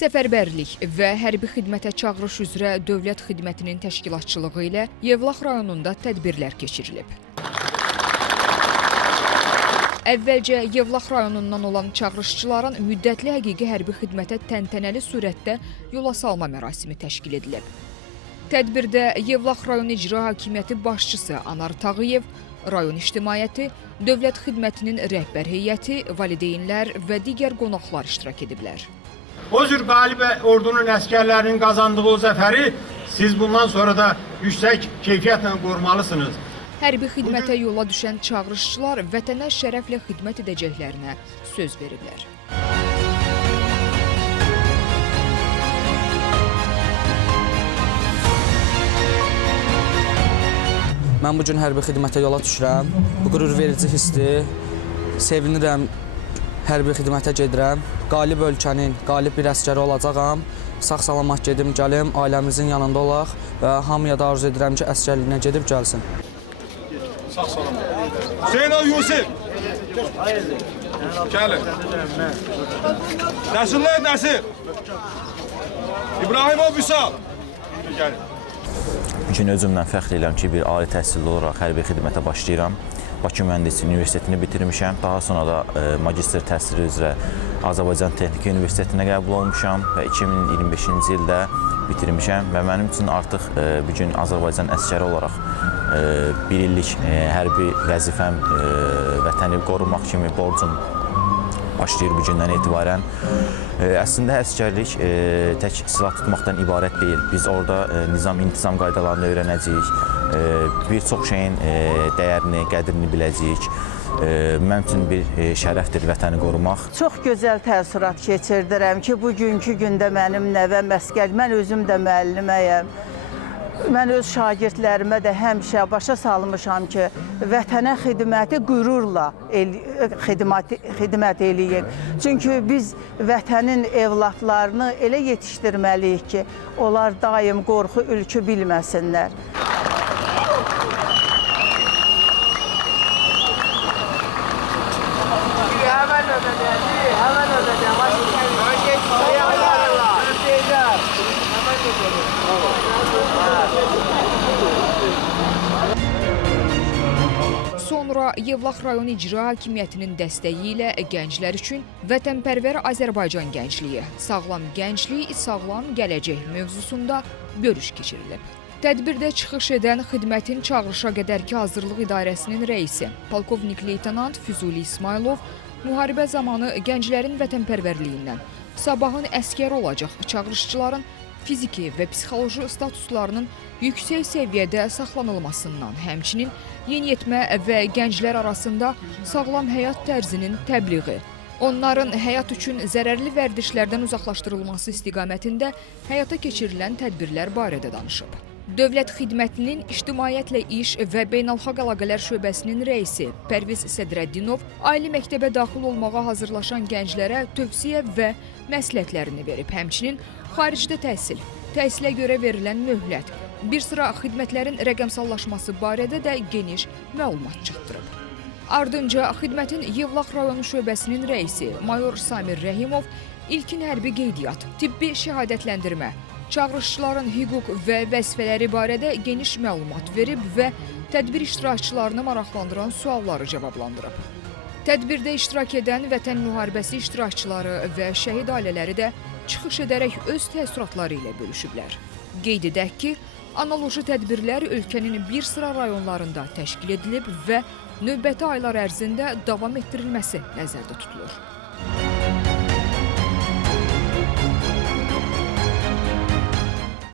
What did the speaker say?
Səfərbərlik və hərbi xidmətə çağırış üzrə Dövlət Xidmətinin təşkilatçılığı ilə Yevlax rayonunda tədbirlər keçirilib. Əvvəlcə Yevlax rayonundan olan çağırışçıların müddətli həqiqi hərbi xidmətə təntənəli surətdə yola salma mərasimi təşkil edilib. Tədbirdə Yevlax rayon icra hakimiyyəti başçısı Anar Tağıyev, rayon ictimaiyyəti, Dövlət Xidmətinin rəhbər heyəti, valideynlər və digər qonaqlar iştirak ediblər. O cür qalib ordunun əskərlərinin qazandığı o zəfəri siz bundan sonra da yüksək keyfiyyətlə qorumalısınız. Hərbi xidmətə yola düşən çağırışçılar vətənə şərəflə xidmət edəcəklərinə söz veriblər. Mən bugün hərbi xidmətə yola düşürəm. Bu qürurverici hissdir. Sevinirəm, hərbi xidmətə gedirəm. Qalib ölkənin, qalib bir əsgəri olacağam. Sağ-salamat gedim, gəlim, ailəmizin yanında olaq və hamıya da arzu edirəm ki, əsgərliyinə gedib gəlsin. Sağ-salamat. Hüseynov Yusif. Gəlin. Nəsirlər Nəsir. İbrahimov Vüsal. Gəlin. Bugün özümdən fəxr edirəm ki, bir ali təhsilli olaraq hərbi xidmətə başlayıram. Bakı Mühəndislik Universitetini bitirmişəm. Daha sonra da magistr təhsili üzrə Azərbaycan Texniki Universitetinə qəbul olmuşam və 2025-ci ildə bitirmişəm və mənim üçün artıq bugün Azərbaycan əsgəri olaraq bir illik hərbi vəzifəm, vətəni qorumaq kimi borcum başlayır bugündən etibarən. Əslində əsgərlik tək silah tutmaqdan ibarət deyil. Biz orada nizam-intizam qaydalarını öyrənəcəyik, bir çox şeyin dəyərini, qədrini biləcəyik. Mənim üçün bir şərəfdir vətəni qorumaq. Çox gözəl təəssürat keçirdirəm ki, bugünkü gündə mənim nəvəm əskər, mən özüm də müəlliməyəm. Mən öz şagirdlərimə də həmişə başa salmışam ki, vətənə xidməti qürurla xidmət eləyin. Çünki biz vətənin evladlarını elə yetişdirməliyik ki, onlar daim qorxu, ülkü bilməsinlər. Sonra Yevlax rayon icra hakimiyyətinin dəstəyi ilə gənclər üçün Vətənpərvər Azərbaycan gəncliyi, sağlam gənclik, sağlam gələcək mövzusunda görüş keçirilib. Tədbirdə çıxış edən xidmətin çağırışa qədərki hazırlıq idarəsinin rəisi, polkovnik leytenant Füzuli İsmailov, müharibə zamanı gənclərin vətənpərvərliyindən, sabahın əskəri olacaq çağırışçıların fiziki və psixoloji statuslarının yüksək səviyyədə saxlanılmasından, həmçinin yeniyetmə və gənclər arasında sağlam həyat tərzinin təbliği, onların həyat üçün zərərli vərdişlərdən uzaqlaşdırılması istiqamətində həyata keçirilən tədbirlər barədə danışıb. Dövlət Xidmətinin İctimaiyyətlə İş və Beynəlxalq Əlaqələr şöbəsinin rəisi Pərviz Sədrəddinov ali məktəbə daxil olmağa hazırlaşan gənclərə tövsiyə və məsləhətlərini verib. Həmçinin xaricdə təhsil, təhsilə görə verilən möhlət, bir sıra xidmətlərin rəqəmsallaşması barədə də geniş məlumat çatdırıb. Ardınca xidmətin Yevlax rayonu şöbəsinin rəisi mayor Samir Rəhimov ilkin hərbi qeydiyyat, tibbi şəhadətləndirmə, çağırışçıların hüquq və vəzifələri barədə geniş məlumat verib və tədbir iştirakçılarını maraqlandıran sualları cavablandırıb. Tədbirdə iştirak edən vətən müharibəsi iştirakçıları və şəhid ailələri də çıxış edərək öz təəssüratları ilə bölüşüblər. Qeyd edək ki, analoji tədbirlər ölkənin bir sıra rayonlarında təşkil edilib və növbəti aylar ərzində davam etdirilməsi nəzərdə tutulur.